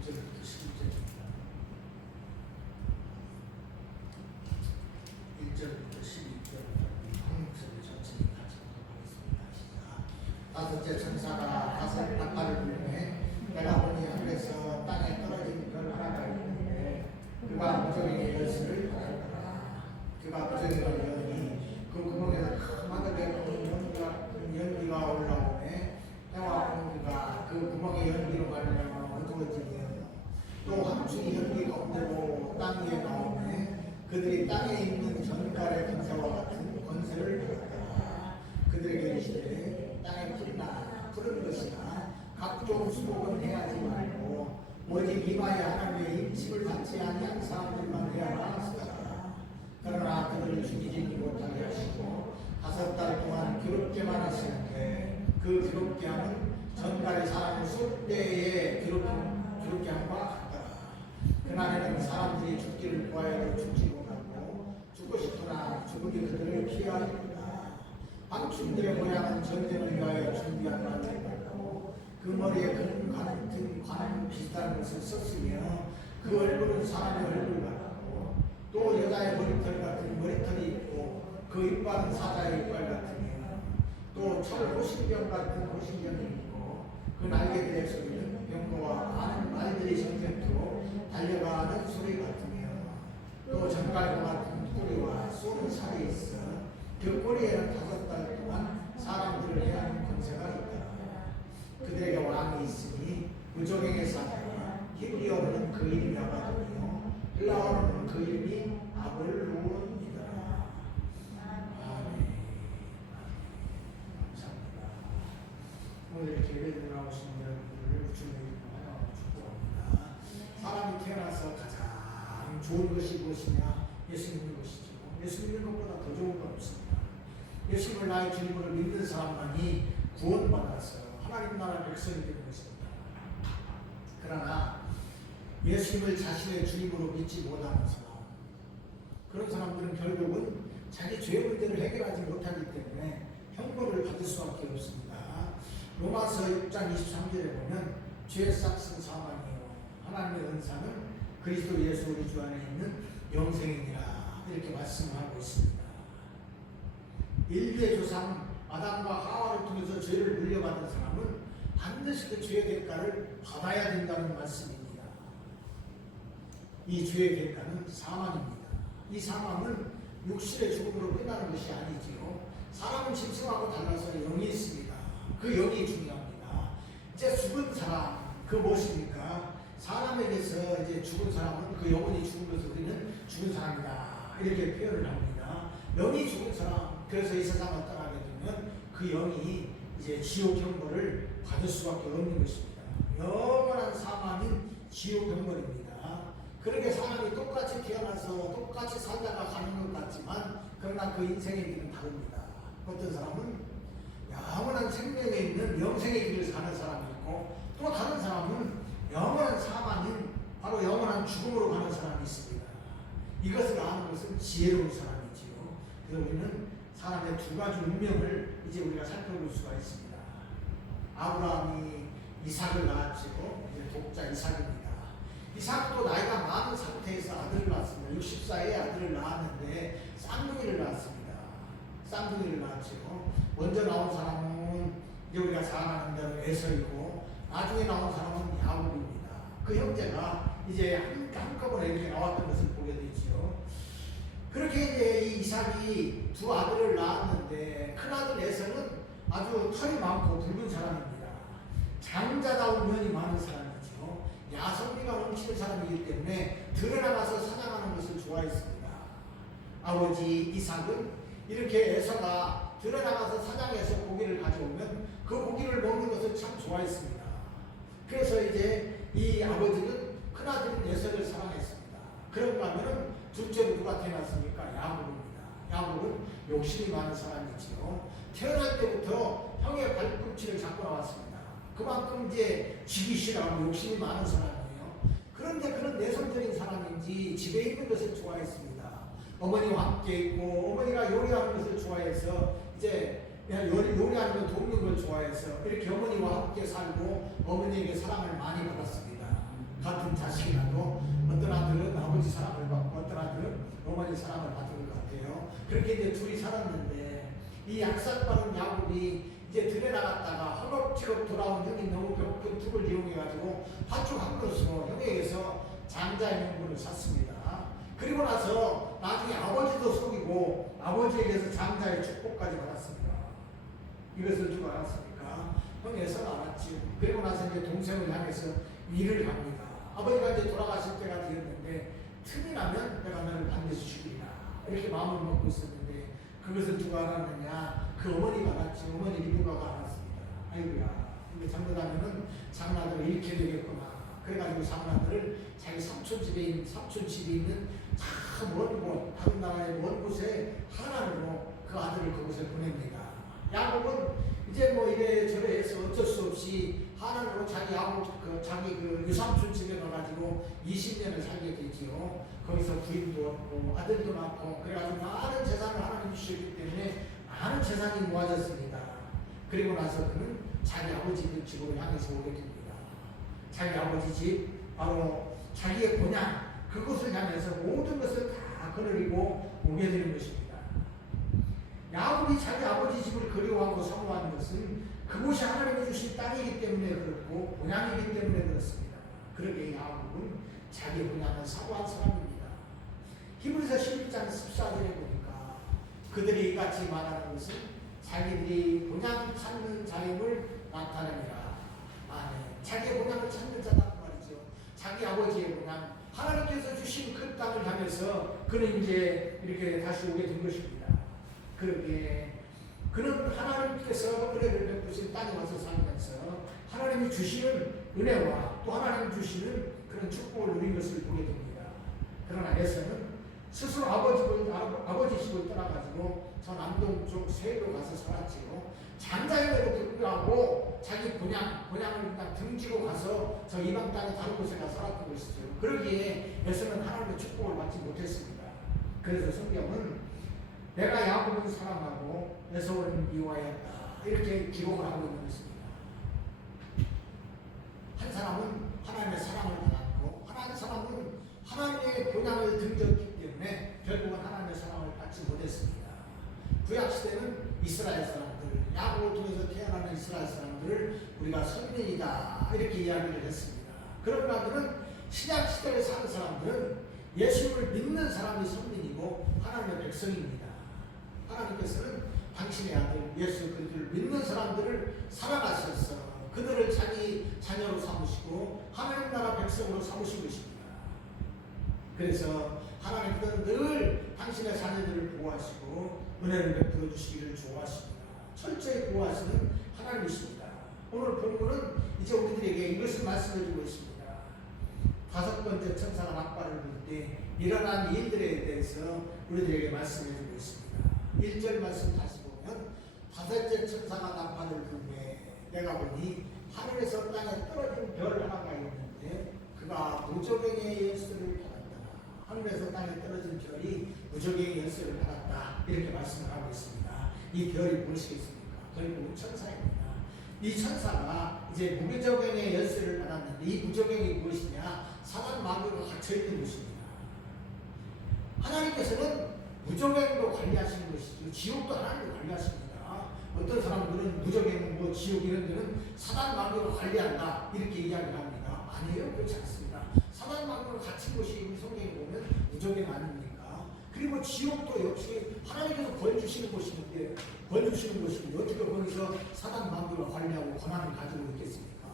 1절부터 11절입니다. 1절부터 12절까지 한국서를 전체를 같이 보도록 하겠습니다. 시작. 다섯째 천사가 다섯 나팔을 불매 내가 보니 하늘에서 땅에 떨어진 별 하나가 있는데 그가 무적에게 열쇠를 받았더라. 그가 무적에게 열니 그 구멍에서 큰 하늘에 연기가 올라오네. 해와 공기가 그 구멍의 연기로 말미암아 어두워지며 또 함축이 연기 가운데로 땅 위에 나오네. 그들이 땅에 있는 전갈의 권세와 같은 권세를 받았더라. 그들에게 이르시되 땅에 푸른 것이나 각종 수복은 해야지 말고 오직 이마에 하나님의 임침을 받지 아니한 사람들만 해야만 하시더라. 그러나 그들을 죽이지 못하게 하시고 5달 동안 괴롭게만 하시는데 그 괴롭게 함은 전갈의 사람을 숫대에 괴롭게 함과 같더라. 그날에는 사람들이 죽기를 구하여도 죽지 못하고 죽고 싶으나 죽음이 그들을 피하리로다. 방충들의 모양은 전쟁을 위하여 준비한 말이고 그 머리에 큰 같은 관 비슷한 것을 썼으며 그 얼굴은 사람의 얼굴 같고 또 여자의 머리털 같은 머리털이 있고 그 이빨은 사자의 이빨 같으며 또 철 호신병 같은 호신병이 있고 그 날개들의 소리는 병거와 많은 말들이 성전토로 달려가는 소리 같으며 또 전갈과 같은 꼬리와 쏘는 살이 있어 그 꼬리에는 5달 동안 사람들을 해하는 권세가 있다. 그들에게 왕이 있으니 무적행의 사자가 히브리어로는 그 이름이 아바돈이요 헬라어로는 그 이름이 아볼론이더라. 아멘. 감사합니다. 오늘 이렇게 예배를 나오신 여러분들을 주님의 이름으로 축복합니다. 사람이 태어나서 가장 좋은 것이 무엇이냐? 예수 믿는 것이죠. 예수 믿는 것보다 더 좋은 건 없습니다. 예수님을 나의 주님으로 믿는 사람만이 구원받아서 하나님 나라 백성이 되는 것입니다. 그러나 예수님을 자신의 주님으로 믿지 못하는 사람, 그런 사람들은 결국은 자기 죄 문제를 해결하지 못하기 때문에 형벌을 받을 수밖에 없습니다. 로마서 6장 23절에 보면 죄의 싹은 사망이요 하나님의 은사는 그리스도 예수 우리 주 안에 있는 영생이니라 이렇게 말씀하고 있습니다. 인류의 조상 아담과 하와를 통해서 죄를 물려받은 사람은 반드시 그 죄의 대가를 받아야 된다는 말씀입니다. 이 죄의 대가는 사망입니다. 이 사망은 육신의 죽음으로 끝나는 것이 아니지요. 사람은 짐승하고 달라서 영이 있습니다. 그 영이 중요합니다. 이제 죽은 사람, 그 무엇입니까? 사람에게서 이제 죽은 사람은 그 영혼이 죽은 것을 우리는 죽은 사람이다 이렇게 표현을 합니다. 영이 죽은 사람, 그래서 이 세상을 떠나게 되면 그 영이 이제 지옥 형벌을 받을 수밖에 없는 것입니다. 영원한 사망인 지옥 형벌입니다. 그렇게 사람이 똑같이 태어나서 똑같이 살다가 가는 것 같지만 그러나 그 인생의 길은 다릅니다. 어떤 사람은 영원한 생명에 있는 영생의 길을 사는 사람이 있고 또 다른 사람은 영원한 사망인 바로 영원한 죽음으로 가는 사람이 있습니다. 이것을 아는 것은 지혜로운 사람이지요. 그래서 우리는 사람의 두 가지 운명을 이제 우리가 살펴볼 수가 있습니다. 아브라함이 이삭을 낳았죠. 이제 독자 이삭입니다. 이삭도 나이가 많은 상태에서 아들을 낳았습니다. 64에 아들을 낳았는데 쌍둥이를 낳았습니다. 쌍둥이를 낳았죠. 먼저 나온 사람은 이제 우리가 잘 아는 대로 에서이고 나중에 나온 사람은 야곱입니다. 그 형제가 이제 한꺼번에 이렇게 나왔던 것을 보게 되죠. 그렇게 이제 이 이삭이 두 아들을 낳았는데 큰아들 에서는 아주 털이 많고 붉은 사람입니다. 장자다운 면이 많은 사람이죠. 야성미가 넘치는 사람이기 때문에 들여나가서 사냥하는 것을 좋아했습니다. 아버지 이삭은 이렇게 에서가 들여나가서 사냥해서 고기를 가져오면 그 고기를 먹는 것을 참 좋아했습니다. 그래서 이제 이 아버지는 큰아들인 에서를 사랑했습니다. 그런가 하면은 둘째로 누가 태어났습니까? 야곱입니다. 야곱은 욕심이 많은 사람이지요. 태어날 때부터 형의 발꿈치를 잡고 나왔습니다. 그만큼 이제 지기 싫어하고 욕심이 많은 사람이에요. 그런데 그런 내성적인 사람인지 집에 있는 것을 좋아했습니다. 어머니와 함께 있고 어머니가 요리하는 것을 좋아해서 이제 요리하는 걸 돕는 걸 좋아해서 이렇게 어머니와 함께 살고 어머니에게 사랑을 많이 받았습니다. 같은 자식이라도 어떤 아들은 아버지 사랑을 받고 어떤 아들은 어머니 사랑을 받은 것 같아요. 그렇게 이제 둘이 살았는데 이 약삭빠른 야곱이 이제 들에 나갔다가 허겁지겁 돌아온 형이 너무 그 툭을 이용해가지고 팥죽 한 그릇으로 형에게서 장자의 명분을 샀습니다. 그리고 나서 나중에 아버지도 속이고 아버지에게서 장자의 축복까지 받았습니다. 이것을 누가 알았습니까? 형이 에서 알았지. 그리고 나서 이제 동생을 향해서 일을 합니다. 아버지가 이제 돌아가실 때가 되었는데 틈이 나면 내가 너를 반드시 죽이리라 이렇게 마음을 먹고 있었는데 그것을 누가 알았느냐? 그 어머니가 알았지. 어머니 리브가가 알았습니다. 아이고야, 이거 잘못하면은 장나들을 잃게 되겠구나. 그래가지고 장나들을 자기 삼촌 집에 있는 참 먼 곳, 다른 나라의 먼 곳에 하나로 그 아들을 그곳에 보냅니다. 야곱은 이제 뭐 이래저래 해서 어쩔 수 없이 하나로 자기 그 유삼촌 집에 가가지고 20년을 살게 되지요. 거기서 부인도 얻고 아들도 낳고 그래가지고 많은 재산을 하나님 주셨기 때문에 많은 재산이 모아졌습니다. 그리고 나서 그는 자기 아버지 그 집으로 향해서 오게 됩니다. 자기 아버지 집, 바로 자기의 고향, 그곳을 향해서 모든 것을 다 거느리고 오게 되는 것입니다. 야곱이 자기 아버지 집을 그리워하고 사모하는 것은 그곳이 하나님이 주신 땅이기 때문에 그렇고 고향이기 때문에 그렇습니다. 그러게 야곱은 자기 고향을 사모한 사람입니다. 히브리서 11장 14절에 보니까 그들이 이같이 말하는 것은 자기들이 고향 찾는 자임을 나타냅니다. 자기의 고향을 찾는 자다 그 말이죠. 자기 아버지의 고향, 하나님께서 주신 그 땅을 향해서 그는 이제 이렇게 다시 오게 된 것입니다. 그렇게 그는 하나님께서 은혜를 베푸신 땅에 와서 살면서 하나님이 주시는 은혜와 또 하나님이 주시는 그런 축복을 누린 것을 보게 됩니다. 그러나 에서는 스스로 아버지 집을 떠나가지고 저 남동쪽 세로 가서 살았지요. 장자임에도 불구하고 자기 고향을 그냥 등지고 가서 저 이방 땅의 다른 곳에 가서 살았던 것이죠. 그러기에 에서는 하나님의 축복을 받지 못했습니다. 그래서 성경은 내가 야곱을 사랑하고 에서를 미워하였다 이렇게 기록을 하고 있는 것입니다. 한 사람은 하나님의 사랑을 받았고 한 사람은 하나님의 고향을 등졌기 때문에 결국은 하나님의 사랑을 받지 못했습니다. 구약시대는 이스라엘 사람들, 야곱을 통해서 태어나는 이스라엘 사람들을 우리가 선민이다 이렇게 이야기를 했습니다. 그러나 그는 신약시대에 사는 사람들은 예수를 믿는 사람이 선민이고 하나님의 백성입니다. 하나님께서는 당신의 아들 예수 그리스도를 믿는 사람들을 사랑하셔서 그들을 자기 자녀로 삼으시고 하나님 나라 백성으로 삼으신 것입니다. 그래서 하나님께서는 늘 당신의 자녀들을 보호하시고 은혜를 베풀어 주시기를 좋아하십니다. 철저히 보호하시는 하나님이십니다. 오늘 본문은 이제 우리들에게 이것을 말씀해주고 있습니다. 5번째 천사가 낙과를 부를 때 일어난 일들에 대해서 우리들에게 말씀해주고 있습니다. 1절 말씀 다시 보면 5째 천사가 낙과를 부르되 내가 보니 하늘에서 땅에 떨어진 별 하나가 있는데 그가 무저갱의 열쇠를 받았다. 하늘에서 땅에 떨어진 별이 무저갱의 열쇠를 받았다. 이렇게 말씀을 하고 있습니다. 이 별이 무엇이겠습니까? 결국 천사입니다. 이 천사가 이제 무저갱의 열쇠를 받았는데 이 무저갱이 무엇이냐? 사단 마귀가 갇혀있는 것입니다. 하나님께서는 무저갱도 관리하시는 것이죠. 지옥도 하나님이 관리하십니다. 어떤 사람들은 무저갱, 지옥 이런 데는 사단 마귀가 관리한다 이렇게 이야기를 합니다. 아니에요. 그렇지 않습니다. 사단 마귀가 갇힌 것이 우리 성경에 보면 무저갱 아닙니까? 그리고 지옥도 역시 하나님께서 벌 주시는 것인데 어떻게 거기서 사단 마귀가 관리하고 권한을 가지고 있겠습니까?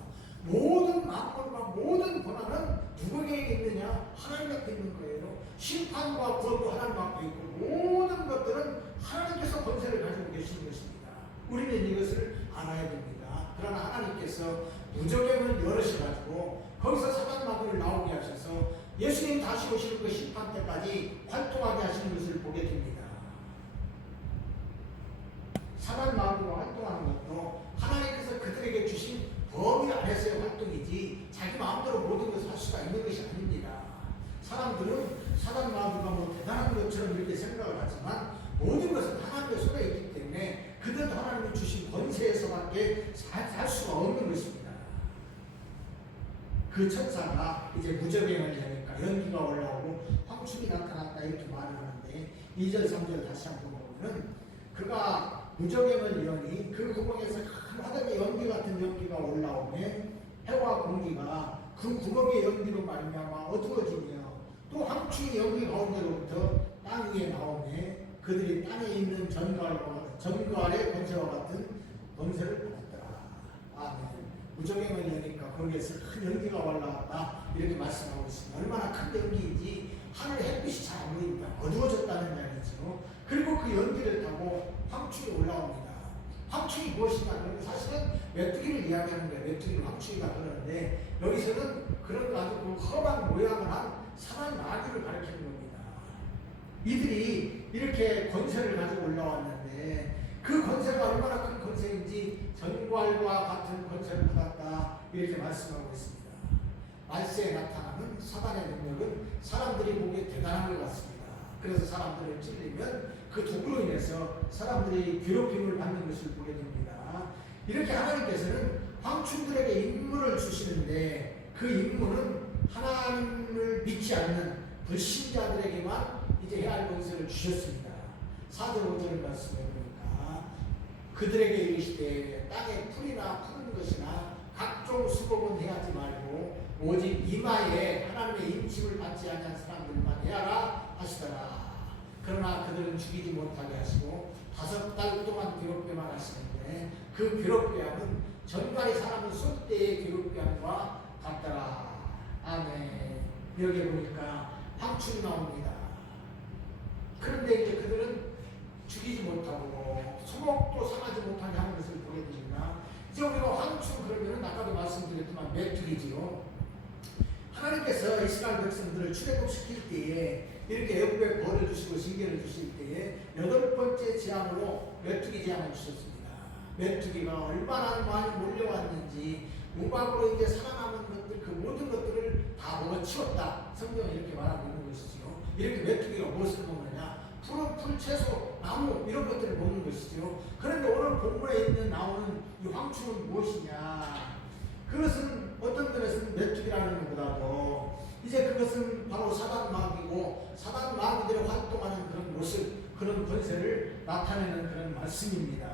모든 만물과 모든 권한은 누구에게 있느냐? 하나님 앞에 있는 거예요. 심판과 구원도 하나님 앞에 있고 모든 것들은 하나님께서 권세를 가지고 계시는 것입니다. 우리는 이것을 알아야 됩니다. 그러나 하나님께서 무저갱을 열으셔가지고 거기서 사단 마귀를 나오게 하셔서 예수님 다시 오시는 그 심판 때까지 활동하게 하시는 것을 보게 됩니다. 사단 마귀가 활동하는 것도 하나님께서 그들에게 주신 범위 안에서의 활동이지 자기 마음대로 모든 것을 할 수가 있는 것이 아닙니다. 사람들은 사단 마귀가 뭐 대단한 것처럼 이렇게 생각을 하지만 모든 것은 하나님의 손에 있기 때문에 그들도 하나님이 주신 권세에서밖에 살 수가 없는 것입니다. 그 천사가 이제 무적행을 하니까 연기가 올라오고 황충이 나타났다 이렇게 말을 하는데 2절 3절 다시 한번 보면은 그가 무적행을 여니 그 구멍에서 큰 하늘의 연기 같은 연기가 올라오면 해와 공기가 그 구멍의 연기로 말미암아 어두워지며 또 황충이 연기 가운데로부터 땅 위에 나오매 그들이 땅에 있는 전갈의 권세와 같은 권세를 받았더라. 아멘. 무적행을 여니까 거기에서 큰 연기가 올라왔다 이렇게 말씀하고 있습니다. 얼마나 큰 연기인지 하늘 햇빛이 잘 안 보입니다. 어두워졌다는 이야기죠. 그리고 그 연기를 타고 황충이 올라옵니다. 황충이 무엇이냐? 그런데 사실은 메뚜기를 이야기하는 거예요. 메뚜기를 황충이가 그러는데 여기서는 그런 아주 그 험한 모양을 한 사나이 나귀를 가리키는 겁니다. 이들이 이렇게 권세를 가지고 올라왔는데 그 권세가 얼마나 큰 권세인지 전갈과 같은 권세를 받았다 이렇게 말씀하고 있습니다. 말세에 나타나는 사단의 능력은 사람들이 보기에 대단한 것 같습니다. 그래서 사람들을 찔리면 그 도구로 인해서 사람들이 괴롭힘을 받는 것을 보게 됩니다. 이렇게 하나님께서는 황충들에게 임무를 주시는데 그 임무는 하나님을 믿지 않는 불신자들에게만 이제 해야 할 권세를 주셨습니다. 4절 5절 말씀해 보니까 그들에게 이르시되 땅에 풀이나 푸른 것이나 각종 수고는 해하지 말고 오직 이마에 하나님의 인침을 받지 않은 사람들만 해야라 하시더라. 그러나 그들은 죽이지 못하게 하시고 5달 동안 괴롭게만 하시는데 그 괴롭게함은 전갈이 사람을 쏠 때의 괴롭게함과 같더라. 아멘. 여기 보니까 황충이 나옵니다. 그런데 이제 그들은 죽이지 못하고 소목도 상하지 못하게 하는 것을 보게 됩니다. 이제 우리가 황충 그러면은 아까도 말씀드렸지만 메뚜기지요. 하나님께서 이스라엘 백성들을 출애굽시킬 때에 이렇게 애굽에 벌을 주시고 징계를 주실 때에 8번째 재앙으로 메뚜기 재앙을 주셨습니다. 메뚜기가 얼마나 많이 몰려왔는지 우박으로 이제 살아남은 것들 그 모든 것들을 다 먹어치웠다. 성경은 이렇게 말하고 있는 것이지요. 이렇게 메뚜기가 무엇을 먹느냐? 푸른 풀, 채소, 나무 이런 것들을 먹는 것이죠. 그런데 오늘 본문에 나오는 이 황충은 무엇이냐? 그것은 어떤 면에서는 메뚜기라는 것보다도 이제 그것은 바로 사단 마귀고 사단 마귀들이 활동하는 그런 모습, 그런 권세를 나타내는 그런 말씀입니다.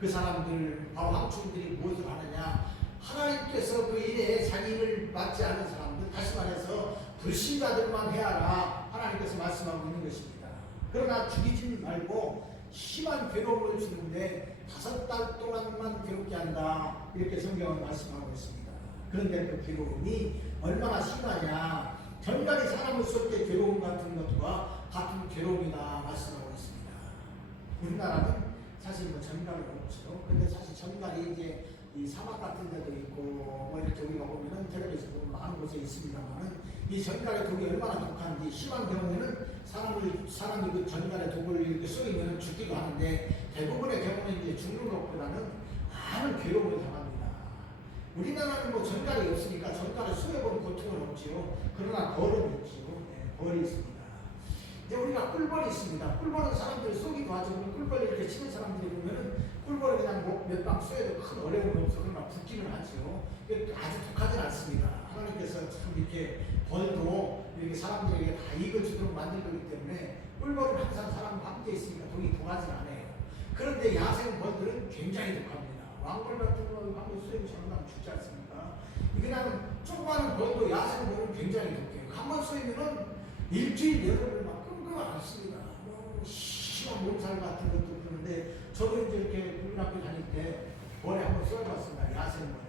그 사람들, 바로 황충들이 무엇을 하느냐? 하나님께서 그 일에 자기를 받지 않은 사람들, 다시 말해서 불신자들만 해야라 하나님께서 말씀하고 있는 것입니다. 그러나 죽이지 말고 심한 괴로움을 주는데 5달 동안만 괴롭게 한다 이렇게 성경은 말씀하고 있습니다. 그런데 그 괴로움이 얼마나 심하냐? 전갈이 사람을 쏠 때 괴로움 같은 것과 같은 괴로움이다 말씀하고 있습니다. 우리나라는 사실 뭐 전갈은 없죠. 근데 사실 전갈이 이제 이 사막 같은 데도 있고 뭐 이렇게 우리가 보면은 텔레비에서 보면 많은 곳에 있습니다만은 이 전갈의 독이 얼마나 독한지 심한 경우에는 사람이 그 전갈의 독을 이렇게 쏘이면 죽기도 하는데 대부분의 경우는 이제 죽는 것보다는 많은 괴로움을 당합니다. 우리나라는 뭐 전갈이 없으니까 전갈을 쏘여본 고통은 없지요. 그러나 벌은 있지요. 네, 벌이 있습니다. 이제 우리가 꿀벌이 있습니다. 꿀벌은 사람들이 쏘기도 하죠. 꿀벌 이렇게 치는 사람들이 보면은 꿀벌을 그냥 몇 방 쏘여도 큰 어려움은 없어. 그러나 붙기는 하죠. 아주 독하진 않습니다. 하나님께서 참 이렇게 벌도 이렇게 사람들에게 다 이익을 주도록 만든 거기 때문에 꿀벌은 항상 사람과 함께 있으니까 독이 독하진 않아요. 그런데 야생 벌들은 굉장히 독합니다. 왕벌 같은 거 한번 쏘이면 정말 죽지 않습니까? 그냥 조그마한 벌도 야생 벌은 굉장히 독해요. 한번 쏘이면은 일주일 열흘을 막 끙끙 앓습니다. 뭐 심한 몸살 같은 것도 그러는데 저도 이제 이렇게 국민학교 다닐 때 벌에 한번 쏘여봤습니다. 야생벌에.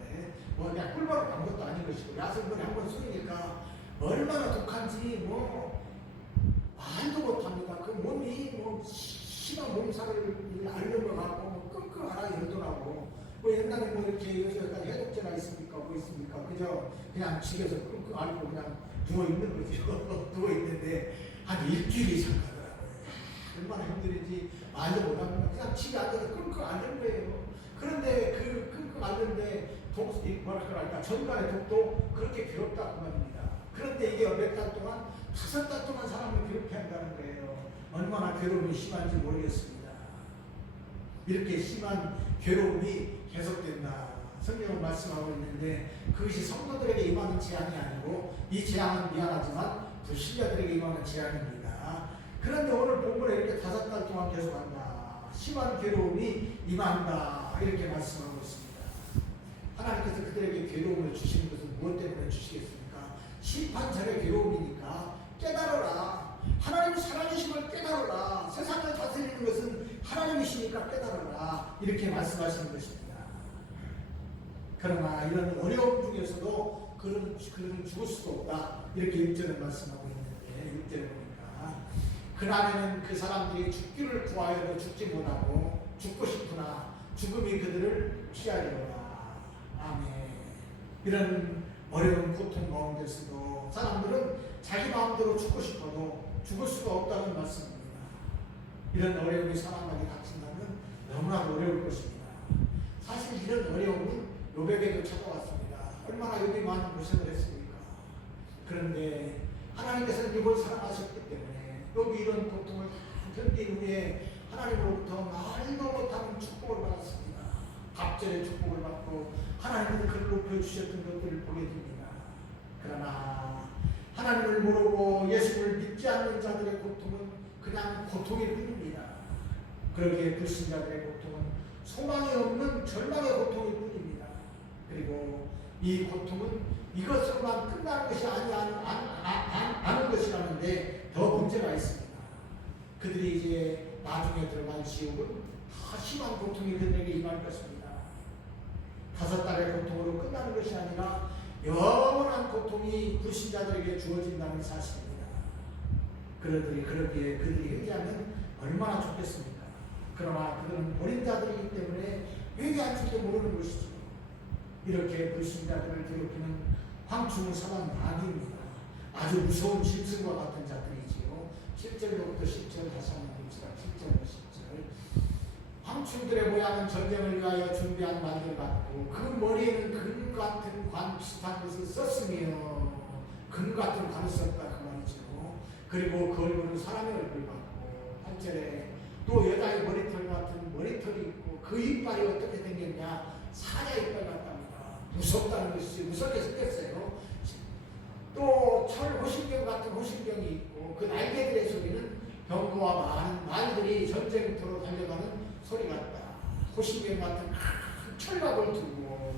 뭐 그냥 꿀벌을 간 것도 아닌 것이고 야생벌에 한번 쏘이니까 얼마나 독한지 뭐 말도 못합니다. 그 몸이 뭐 심한 몸살을 앓는 것 같고 뭐 끙끙 앓아 이러더라고. 뭐 옛날에 뭐 이렇게 요즘까지 해독제가 있습니까? 뭐 있습니까? 그저 그냥 집에서 끙끙 앓고 그냥 누워있는 거죠. 누워있는데 한 일주일 이상 가더라고요. 얼마나 힘들은지 말도 못합니다. 그냥 집에 앉아서 끙끙 앓는 거예요. 그런데 그 끙끙 앓는데 뭐랄까 전갈의 독도 그렇게 괴롭다 그 말입니다. 그런데 이게 몇 달 동안 5달 동안 사람을 괴롭게 한다는 거예요. 얼마나 괴로움이 심한지 모르겠습니다. 이렇게 심한 괴로움이 계속된다. 성경은 말씀하고 있는데 그것이 성도들에게 임하는 재앙이 아니고 이 재앙은 미안하지만 불신자들에게 임하는 재앙입니다. 그런데 오늘 본문에 이렇게 5달 동안 계속한다. 심한 괴로움이 임한다. 이렇게 말씀하고 있습니다. 하나님께서 그들에게 괴로움을 주시는 것은 무엇 때문에 주시겠습니까? 심판전의 괴로움이니까 깨달아라. 하나님 살아계심을 깨달아라. 세상을 다스리는 것은 하나님이시니까 깨달아라. 이렇게 말씀하시는 것입니다. 그러나 이런 어려움 중에서도 그는 죽을 수도 없다. 이렇게 6절을 말씀하고 있는데 6절에 보니까 그날에는 그 사람들이 죽기를 구하여도 죽지 못하고 죽고 싶으나 죽음이 그들을 피하리로라. 아멘. 이런 어려운 고통 가운데서도 사람들은 자기 마음대로 죽고 싶어도 죽을 수가 없다는 말씀입니다. 이런 어려움이 사람에게 닥친다면 너무나도 어려울 것입니다. 사실 이런 어려움은 욥에게도 찾아왔습니다. 얼마나 욥이 많은 고생을 했습니까? 그런데 하나님께서는 욥을 사랑하셨기 때문에 욥이 이런 고통을 다 견딘 후에 하나님으로부터 말도 못하는 축복을 받았습니다. 갑절의 축복을 받고 하나님은 그를 높여주셨던 것들을 보게 됩니다. 그러나 하나님을 모르고 예수를 믿지 않는 자들의 고통은 그냥 고통일 뿐입니다. 그러기에 불신자들의 고통은 소망이 없는 절망의 고통일 뿐입니다. 그리고 이 고통은 이것으로만 끝나는 것이 아는 것이라는데 더 문제가 있습니다. 그들이 이제 나중에 들어간 지옥은 더 심한 고통이 그들에게 임할 것입니다. 5달의 고통으로 끝나는 것이 아니라 영원한 고통이 불신자들에게 주어진다는 사실입니다. 그러기에 그들이 회개하면 얼마나 좋겠습니까? 그러나 그들은 버린 자들이기 때문에 회개할 줄도 모르는 것이죠. 이렇게 불신자들을 괴롭히는 황충은 사단 마귀입니다. 아주 무서운 짐승과 같은 자들이지요. 7절부터 10절 다시 한번 봅시다. 7절 10절. 황충들의 모양은 전쟁을 위하여 준비한 말들 같고 그 머리에는 금 같은 관 비슷한 것을 썼으며 금 같은 관을 썼다 그 말이죠. 그리고 그 얼굴은 사람의 얼굴 같고 8절에 또 여자의 머리털 같은 머리털이 있고 그 이빨이 어떻게 생겼냐 사자 이빨 같답니다. 무섭다는 것이지 무섭게 생겼어요. 또 철 호신병 같은 호신병이 있고 그 날개들의 소리는 병거와 많은 말들이 전쟁터로 달려가는 소리 같다. 호신병 같은 큰 철갑을 두고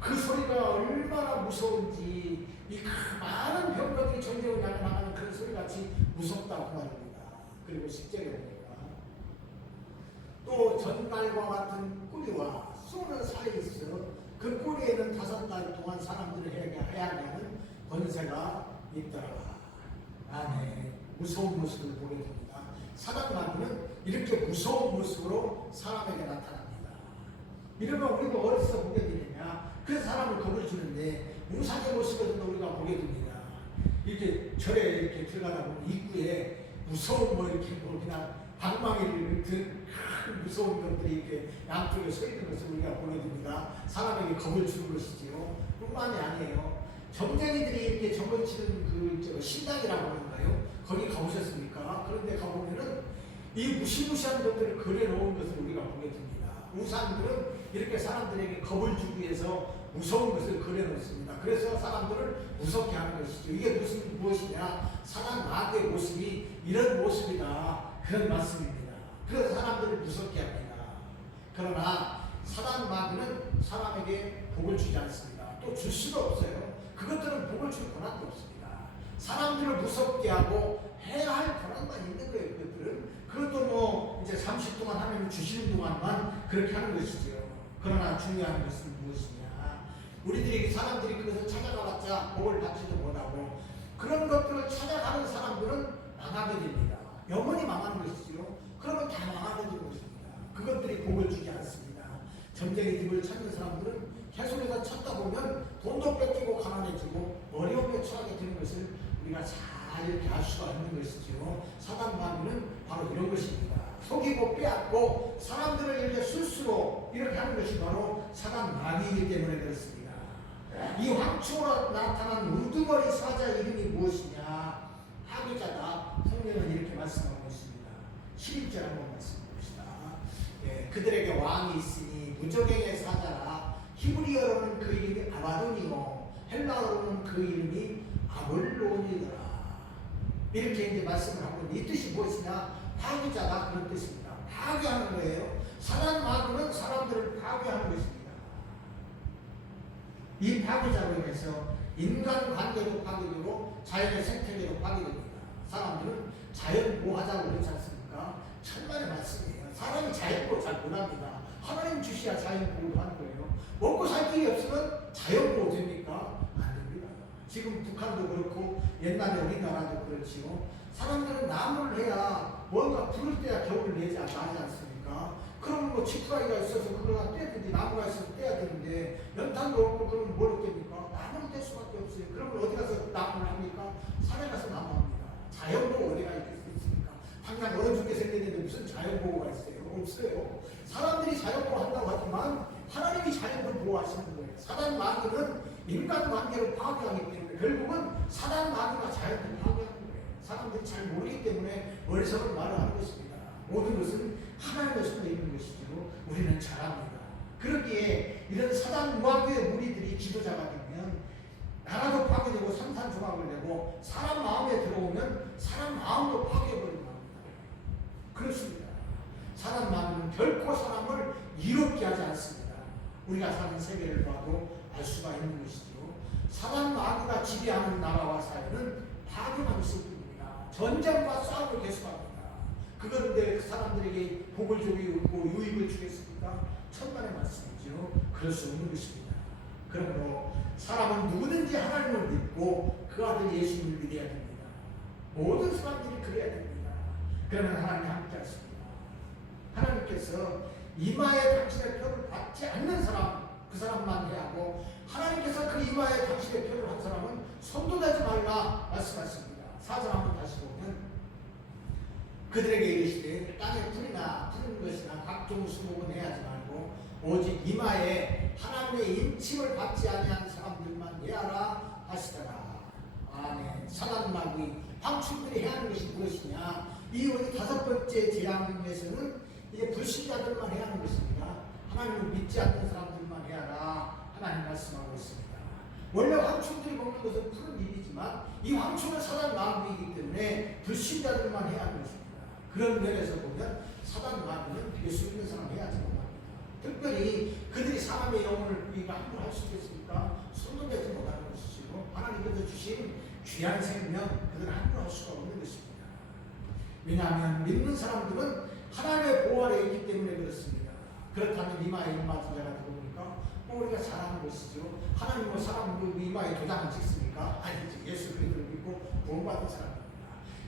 그 소리가 얼마나 무서운지 이 많은 병거들이 전쟁을 향해 나가는 그런 소리같이 무섭다고 말입니다. 그리고 10절에 보니까 또 전갈과 같은 꼬리와 쏘는 살이 있어 그 꼬리에는 5달 동안 사람들을 해하게 하는 권세가 있더라. 아멘. 무서운 모습을 보게 됩니다. 사단 마귀는 이렇게 무서운 모습으로 사람에게 나타납니다. 이러면 우리가 어디서 보게 되느냐? 그 사람을 겁을 주는데 우상의 모습에서도 우리가 보게 됩니다. 이렇게 절에 이렇게 들어가다 보면 입구에 무서운 이렇게 그냥 방망이를 큰 무서운 것들이 이렇게 양쪽에 서 있는 것을 우리가 보게 됩니다. 사람에게 겁을 주는 것이지요. 뿐만이 아니에요. 점쟁이들이 이렇게 점을 치는 그 신당이라고 하는가요? 거기 가보셨습니까? 그런데 가보면은 이 무시무시한 것들을 그려놓은 것을 우리가 보게 됩니다. 우상들은 이렇게 사람들에게 겁을 주기 위해서 무서운 것을 그려놓습니다. 그래서 사람들을 무섭게 하는 것이죠. 이게 무엇이냐? 사단 마귀의 모습이 이런 모습이다. 그런 말씀입니다. 그래서 사람들을 무섭게 합니다. 그러나 사단 마귀는 사람에게 복을 주지 않습니다. 또 줄 수도 없어요. 그것들은 복을 줄 권한도 없습니다. 사람들을 무섭게 하고 해야 할 권한만 있는 거예요. 그것도 이제 30 동안 하나님 주시는 동안만 그렇게 하는 것이죠. 그러나 중요한 것은 무엇이냐? 우리들이 사람들이 그것을 찾아가봤자 복을 받지도 못하고 그런 것들을 찾아가는 사람들은 망하게 됩니다. 영원히 망하는 것이죠. 그러면 다 망하게 되는 것입니다. 그것들이 복을 주지 않습니다. 점쟁이 집을 찾는 사람들은 계속해서 찾다 보면 돈도 뺏기고 가난해지고 어려움에 처하게 되는 것을 우리가 잘 이렇게 알 수가 있는 것이죠. 사단 마귀는 바로 이런 것입니다. 속이고 빼앗고 사람들을 이렇게 스스로 이렇게 하는 것이 바로 사단 마귀이기 때문에 그렇습니다. 이 황충으로 나타난 우두머리 사자 이름이 무엇이냐? 하기자다. 성경은 이렇게 말씀하고 있습니다. 11절 한번 말씀해 봅시다. 예, 그들에게 왕이 있으니 무적행의 사자라 히브리어로는 그 이름이 아바돈이요, 헬라어로는 그 이름이 아볼론이더라. 이렇게 이제 말씀을 하고, 이 뜻이 무엇이냐? 파괴자다, 그런 뜻입니다. 파괴하는 거예요. 사단 마귀는 사람들을 파괴하는 것입니다. 이 파괴자로 인해서 인간 관계도 파괴되고 자연의 생태계도 파괴됩니다. 사람들은 자연 보호하자고 그러지 않습니까? 천만의 말씀이에요. 사람이 자연 보호 잘 못합니다. 하나님 주시야 자연 보호도 하는 거예요. 먹고 살 길이 없으면 자연 보호 됩니까? 안 됩니다. 지금 북한도 그렇고 옛날에 우리나라도 그렇지요. 사람들은 나무를 해야 뭔가 불을 때야 겨울을 내지 않습니까? 그러면 뭐 지푸라기가 있어서 그걸 떼든지 나무가 있어서 떼야 되는데 연탄도 없고 그러면 뭘 떼니까? 나무를 뗄 수밖에 없어요. 그러면 어디 가서 나무를 합니까? 산에 가서 나무 합니다. 자연보호 어디가 있습니까? 당장 어느 죽게 생겼는데 무슨 자연보호가 있어요? 없어요. 사람들이 자연보호 한다고 하지만 하나님이 자연을 보호하시는 거예요. 사단 마귀는 인간 관계를 파괴하기 때문에 결국은 사단 마귀가 자연을 파괴하는 거예요. 사람들이 잘 모르기 때문에 어리석은 말을 하는 것입니다. 모든 것은 하나님의 손에 있는 것이죠. 우리는 잘합니다. 그렇기에 이런 사단 마귀의 무리들이 지도자가 되면 나라도 파괴되고 산산조각을 내고 사람 마음에 들어오면 사람 마음도 파괴해버리고 합니다. 그렇습니다. 사단 마귀는 결코 사람을 이롭게 하지 않습니다. 우리가 사는 세계를 봐도 알 수가 있는 것이죠. 사단 마귀가 지배하는 나라와 사회는 파괴만 있을 뿐입니다. 전쟁과 싸움을 계속합니다. 그런데 그 사람들에게 복을 주고 유익을 주겠습니까? 천만의 말씀이죠. 그럴 수 없는 것입니다. 그러므로 사람은 누구든지 하나님을 믿고 그 아들 예수님을 믿어야 됩니다. 모든 사람들이 그래야 됩니다. 그러면 하나님 함께 하십니다. 하나님께서 이마에 당신의 표를 받지 않는 사람, 그 사람만 해야 하고, 하나님께서 그 이마에 당신의 표를 한 사람은 손도 대지 말라 말씀하십니다. 4절 한번 다시 보면, 그들에게 이르시되 땅에 풀이나 푸는 것이나 각종 수목은 해하지 말고 오직 이마에 하나님의 인침을 받지 아니한 사람들만 해하라 하시더라. 아멘. 사단 마귀 황충들이 해하는 것이 무엇이냐? 이 우리 5번째 재앙에서는 이제 불신자들만 해하는 것입니다. 하나님을 믿지 않는 사람들만 해하라 하나님 말씀하고 있습니다. 원래 황충들이 먹는 것은 푸른 잎이지만 이 황충은 사단 마귀이기 때문에 불신자들만 해하는 것입니다. 그런 면에서 보면 사단 마귀는 예수 믿는 사람 해야지 못합니다. 특별히 그들이 사람의 영혼을 우리가 함부로 할 수 있겠습니까? 손도 대지 못하는 것이죠. 하나님께서 주신 귀한 생명, 그들은 함부로 할 수가 없는 것입니다. 왜냐하면 믿는 사람들은 하나님의 보호 아래 있기 때문에 그렇습니다. 그렇다면 이마에 입맞은 자가 들어오니까 우리가 잘하는 것이죠. 하나님은 사람 이마에 도장을 찍습니까? 아니지. 예수 그리스도를 믿고 구원받은 사람입니다.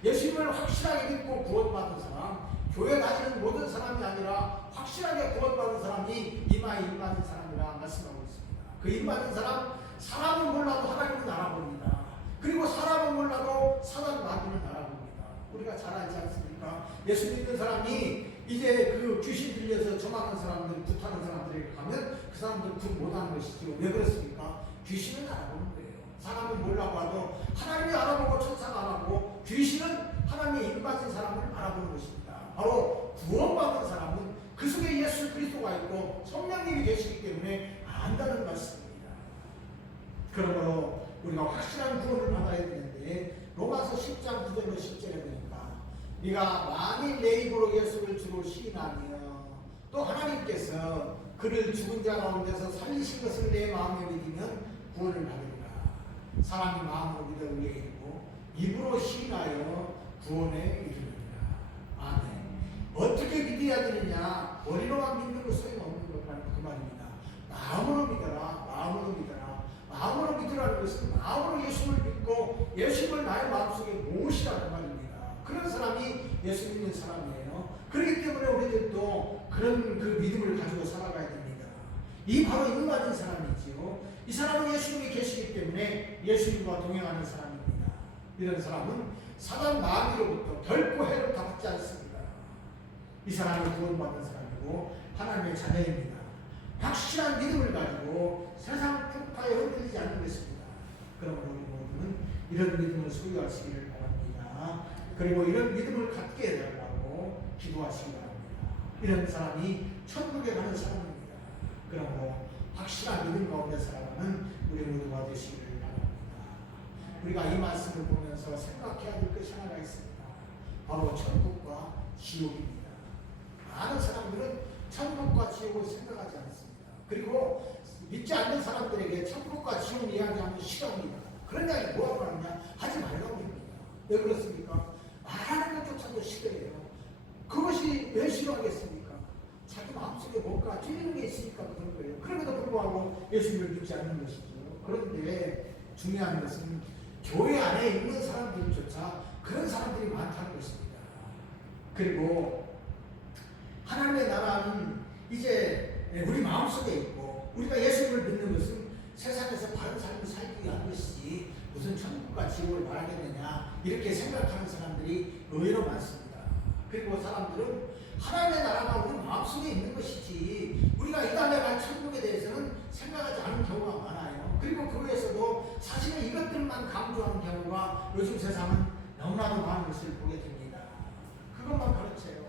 예수님을 확실하게 믿고 구원받은 사람, 교회 다니는 모든 사람이 아니라 확실하게 구원받은 사람이 이마에 입맞은 사람이라 말씀하고 있습니다. 그 입맞은 사람, 사람은 몰라도 하나님은 알아봅니다. 그리고 사람은 몰라도 사단 마귀는 알아봅니다. 우리가 잘 알지 않습니까? 예수 믿는 사람이 이제 그 귀신 들려서 점하는 사람들, 굿하는 사람들에게 가면 그 사람들은 굿 못하는 것이죠. 왜 그렇습니까? 귀신은 알아보는 거예요. 사람은 몰라고 하도 하나님이 알아보고 천사가 알아보고 귀신은 하나님의 입맞은 사람을 알아보는 것입니다. 바로 구원받은 사람은 그 속에 예수 그리스도가 있고 성령님이 계시기 때문에 안다는 말씀입니다. 그러므로 우리가 확실한 구원을 받아야 되는데 로마서 10장 9절로 10절에 보니까 네가 만일 내 입으로 예수를 주로 시인하며 또 하나님께서 그를 죽은 자 가운데서 살리신 것을 내 마음에 믿으면 구원을 받으리라. 사람이 마음으로 믿어 의에 이르고 입으로 시인하여 구원에 이르느니라. 아멘. 어떻게 믿어야 되느냐? 머리로만 믿는 것 소용없는 것이라는 그 말입니다. 마음으로 믿어라. 마음으로 믿어라. 마음으로 믿으라는 것은 마음으로 예수를 믿고 예수를 나의 마음속에 모으시라는 말입니다. 그런 사람이 예수 믿는 사람이에요. 그렇기 때문에 우리들도 그런 그 믿음을 가지고 살아가야 됩니다. 이 바로 인간인 사람이지요. 이 사람은 예수님이 계시기 때문에 예수님과 동행하는 사람입니다. 이런 사람은 사단 마귀로부터 결코 해를 다 받지 않습니다. 이 사람은 구원받은 사람이고 하나님의 자녀입니다. 확실한 믿음을 가지고 세상 풍파에 흔들리지 않는 것입니다. 그러므로 우리 모두는 이런 믿음을 소유하시기를 바랍니다. 그리고 이런 믿음을 갖게 해달라고 기도하시기 바랍니다. 이런 사람이 천국에 가는 사람입니다. 그러므로 확실한 믿음 가운데 살아가는 우리 모두가 되시기를 바랍니다. 우리가 이 말씀을 보면서 생각해야 될 것이 하나가 있습니다. 바로 천국과 지옥입니다. 많은 사람들은 천국과 지옥을 생각하지 않습니다. 그리고 믿지 않는 사람들에게 천국과 지옥 이야기하면 싫어합니다. 그런 이야기 뭐하고 하느냐? 하지 말라고 합니다. 왜 그렇습니까? 말하는 것조차도 싫어해요. 그것이 왜 싫어하겠습니까? 자기 마음속에 뭔가 찔리는 게 있으니까 그런 거예요. 그럼에도 불구하고 예수님을 믿지 않는 것이죠. 그런데 중요한 것은 교회 안에 있는 사람들조차 그런 사람들이 많다는 것입니다. 그리고 하나님의 나라는 이제 우리 마음속에 있고 우리가 예수님을 믿는 것은 세상에서 바른 삶을 살기 위한 것이지 무슨 천국과 지옥을 말하겠느냐 이렇게 생각하는 사람들이 의외로 많습니다. 그리고 사람들은 하나님의 나라가 우리 마음속에 있는 것이지 우리가 이 다음에 갈 천국에 대해서는 생각하지 않은 경우가 많아요. 그리고 그 외에서도 사실은 이것들만 강조하는 경우가 요즘 세상은 너무나도 많은 것을 보게 됩니다. 그것만 가르쳐요.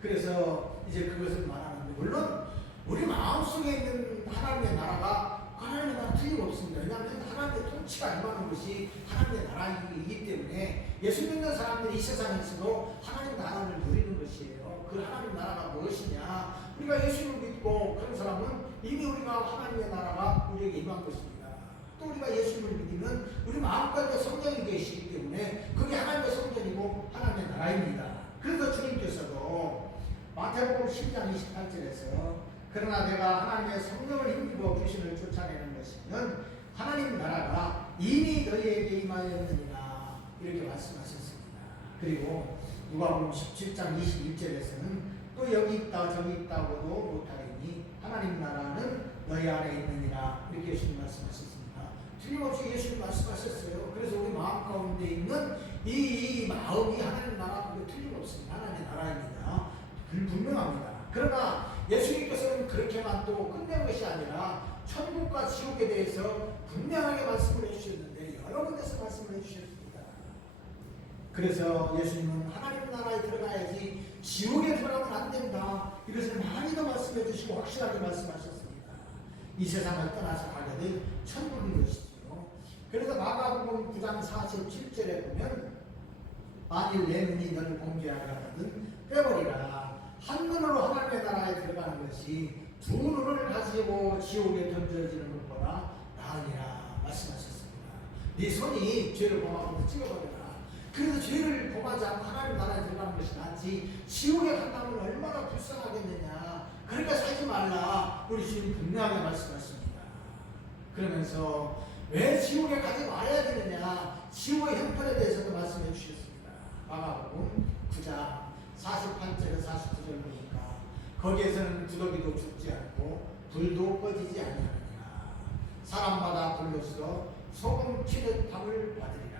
그래서 이제 그것을 말하는데 물론 우리 마음속에 있는 하나님의 나라가 하나님의 나라 틀림없습니다. 왜냐하면 하나님의 통치가 임하는 것이 하나님의 나라이기 때문에 예수 믿는 사람들이 이 세상에서도 하나님 나라를 누리는 것이에요. 그 하나님 나라가 무엇이냐? 우리가 예수를 믿고 그런 사람은 이미 우리가 하나님의 나라가 우리에게 임한 것입니다. 또 우리가 예수를 믿으면 우리 마음가운데 성령이 계시기 때문에 그게 하나님의 성전이고 하나님의 나라입니다. 그래서 주님께서도 마태복음 10장 28절에서 그러나 내가 하나님의 성령을 힘입어 귀신을 쫓아내는 것이면 하나님 나라가 이미 너희에게 임하였느니라 이렇게 말씀하셨습니다. 그리고 누가복음 17장 21절에서는 또 여기 있다 저기 있다고도 못하리니 하나님 나라는 너희 안에 있느니라 이렇게 예수님 말씀하셨습니다. 틀림없이 예수님 말씀하셨어요. 그래서 우리 마음 가운데 있는 이 마음이 하나님 나라하고 틀림없습니다. 하나님의 나라입니다. 분명합니다. 그러나 예수님께서는 그렇게만 또 끝낸 것이 아니라 천국과 지옥에 대해서 분명하게 말씀을 해주셨는데 여러 군데서 말씀을 해주셨습니다. 그래서 예수님은 하나님 나라에 들어가야지 지옥에 들어가면 안 된다. 이것을 많이 더 말씀해 주시고 확실하게 말씀하셨습니다. 이 세상을 떠나서 가게 될 천국인 것이죠. 그래서 마가복음 9장 47절에 보면 만일 내 눈이 너를 공개하려 하거든 빼버리라. 한 눈으로 하나님의 나라에 들어가는 것이 두 눈을 가지고 지옥에 던져지는 것보다 나으니라 말씀하셨습니다. 네 손이 죄를 범하고 찍어버려라. 그래서 죄를 범하지 않고 하나님 나라에 들어가는 것이 낫지 지옥에 간다면 얼마나 불쌍하겠느냐. 그러니까 살지 말라. 우리 주님 분명하게 말씀하십니다. 그러면서 왜 지옥에 가지 말아야 되느냐. 지옥의 형편에 대해서도 말씀해 주셨습니다. 마가복음 9장 48절에 49절 보니까 거기에서는 구더기도 죽지 않고 불도 꺼지지 아니하느니라. 사람마다 불로써 소금 튀는 답을 받으리라.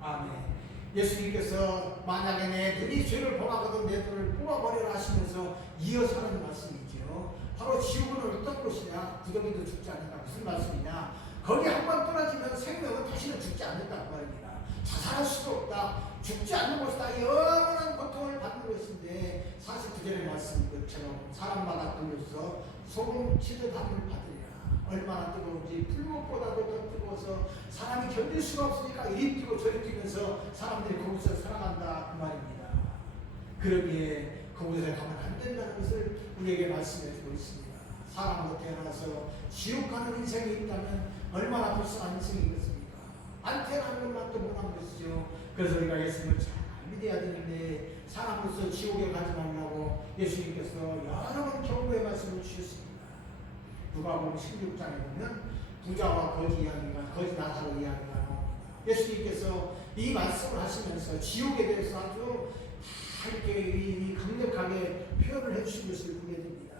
아멘. 예수님께서 만약에 내 눈이 죄를 범하거든 내 눈을 뽑아버려라 하시면서 이어서 하는 말씀이죠. 바로 지옥은 어떤 곳이냐? 구더기도 죽지 않는다. 무슨 말씀이냐? 거기 한번 떨어지면 생명은 다시는 죽지 않는다는 말입니다. 자살할 수도 없다. 죽지 않는 것이다. 영원한 고통을 받는 것인데 49절의 말씀 것처럼 사람마다 불로써 소금 치듯 함을 받으리라. 얼마나 뜨거운지 풀무보다도 더 뜨거워서 사람이 견딜 수가 없으니까 이리 뛰고 저리 뛰면서 사람들이 그곳을 살아간다 그 말입니다. 그러기에 그곳에 가면 안 된다는 것을 우리에게 말씀해 주고 있습니다. 사람으로 태어나서 지옥 가는 인생이 있다면 얼마나 불쌍한 인생이겠습니까? 안 태어나는 것만 또 못한 것이죠. 그래서 우리가 예수님을 잘 믿어야 되는데 사람으로서 지옥에 가지 말라고 예수님께서 여러 번 경고의 말씀을 주셨습니다. 누가복음 16장에 보면 부자와 거지 나사로 이야기가 나옵니다. 예수님께서 이 말씀을 하시면서 지옥에 대해서 아주 이렇게 강력하게 표현을 해주신 것을 보게 됩니다.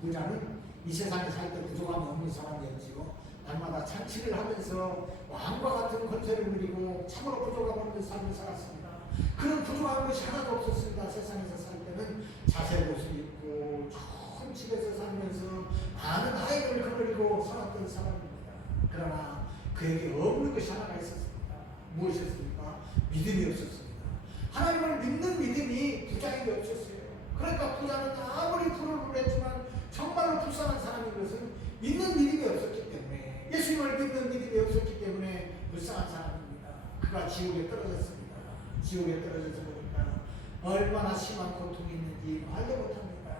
부자는 이 세상에 살 때 부족함이 없는 사람이었지요. 날마다 잔치를 하면서 왕과 같은 권세를 누리고 참으로 부족함 없는 삶을 살았습니다. 그런 부족한 것이 하나도 없었습니다. 세상에서 살 때는 자색 옷을 입고 좋은 집에서 살면서 많은 아이를 거느리고 살았던 사람입니다. 그러나 그에게 없는 것이 하나가 있었습니다. 무엇이었습니까? 믿음이 없었습니다. 하나님을 믿는 믿음이 부자에게 없었어요. 그러니까 부자는 아무리 부를 부렸지만 정말로 불쌍한 사람인 것은 믿는 믿음이 없었기 때문에, 예수님을 믿는 믿음이 없었기 때문에 불쌍한 사람입니다. 그가 지옥에 떨어졌습니다. 지옥에 떨어져서 보니까 얼마나 심한 고통이 있는지 말도 못합니다.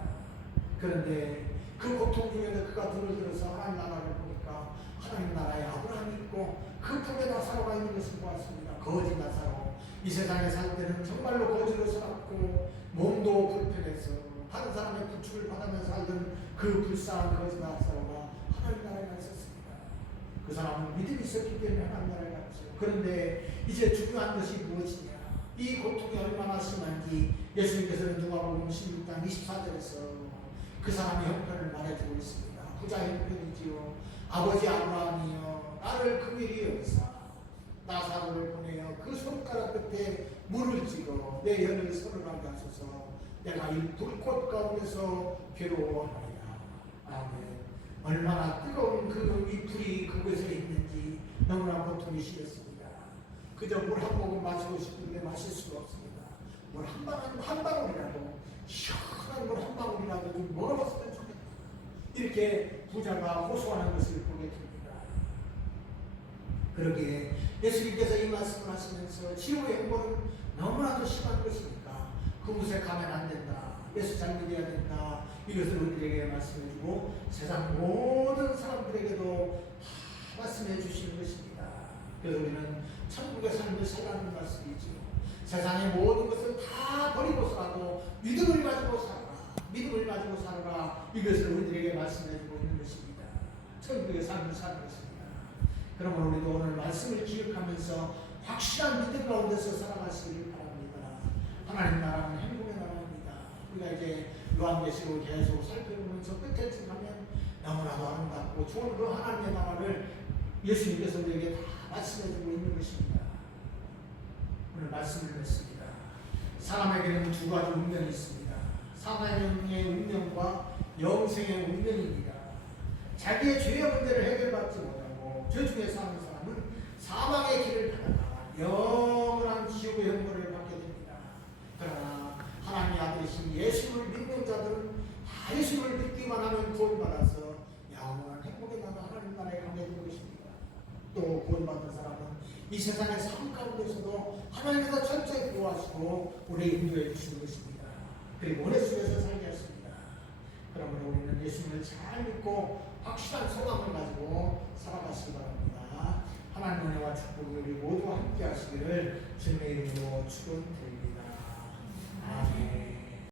그런데 그 고통 중에도 그가 눈을 들어서 하나님 나라를 보니까 하나님 나라에 아브라함이 있고 그 품에 나사로가 있는 것을 보았습니다. 거지 나사로. 이 세상에 살 때는 정말로 거지로 살았고 몸도 불편해서 다른 사람의 부축을 받으면서 살던 그 불쌍한 거지 나사로가 하나님 나라에 가 있었습니다. 그 사람은 믿음이 있었기 때문에 하나님 나라에 갔죠. 그런데 이제 중요한 것이 무엇이냐? 이 고통이 얼마나 심한지 예수님께서는 누가복음 16장 24절에서 그 사람의 형편을 말해주고 있습니다. 부자 형편이지요. 아버지 아브라함이여 나를 긍휼히 여기사 나사로를 보내어 그 손가락 끝에 물을 찍어 내 혀를 서늘하게 하소서. 내가 이 불꽃 가운데서 괴로워하리라. 아멘. 얼마나 뜨거운 이 불이 그곳에 있는지 너무나 고통이 심했습니다. 그저 물 한 모금 마시고 싶은데 마실 수가 없습니다. 물 한 방울이라도 시원한 물 한 방울이라도 좀 먹어봤으면 좋겠다. 이렇게 부자가 호소하는 것을 보게 됩니다. 그러기에 예수님께서 이 말씀을 하시면서 지옥의 행보는 너무나도 심한 것이니까 그곳에 가면 안 된다. 예수 잘 믿어야 된다. 이것을 우리에게 말씀해주고 세상 모든 사람들에게도 다 말씀해 주시는 것입니다. 그래서 우리는 천국의 삶을 살라는 말씀이지요. 세상의 모든 것을 다 버리고서라도 믿음을 가지고 살아라. 믿음을 가지고 살아라. 이것을 우리에게 말씀해주고 있는 것입니다. 천국의 삶을 사는 것입니다. 그러므로 우리도 오늘 말씀을 기억하면서 확실한 믿음 가운데서 살아가시길 바랍니다. 하나님 나라는 행복의 나라입니다. 우리가 이제 요한계시록을 계속 살펴보면서 끝에쯤 가면 너무나도 아름답고 좋은 그 하나님의 나라를 예수님께서 우리에게 다 말씀해주고 있는 것입니다. 오늘 말씀을 맺습니다. 사람에게는 두 가지 운명이 있습니다. 사망의 운명과 영생의 운명입니다. 자기의 죄의 문제를 해결받지 못하고 죄 중에 사는 사람은 사망의 길을 가다가 영원한 지옥의 형벌을 받게 됩니다. 그러나 하나님의 아들이신 예수를 믿는 자들은 다 예수를 믿기만 하면 구원받아서 영원한 행복의 나라 하나님 나라에 가게 되는 것입니다. 또 구원받은 사람은 이 세상의 삶 가운데서도 하나님께서 철저히 구하시고 우리 인도해 주시는 것입니다. 그리고 은혜 속에서 살게 하십니다. 그러므로 우리는 예수님을 잘 믿고 확실한 소망을 가지고 살아가시기 바랍니다. 하나님 은혜와 축복이 우리 모두 함께 하시기를 주님의 이름으로 축원드립니다.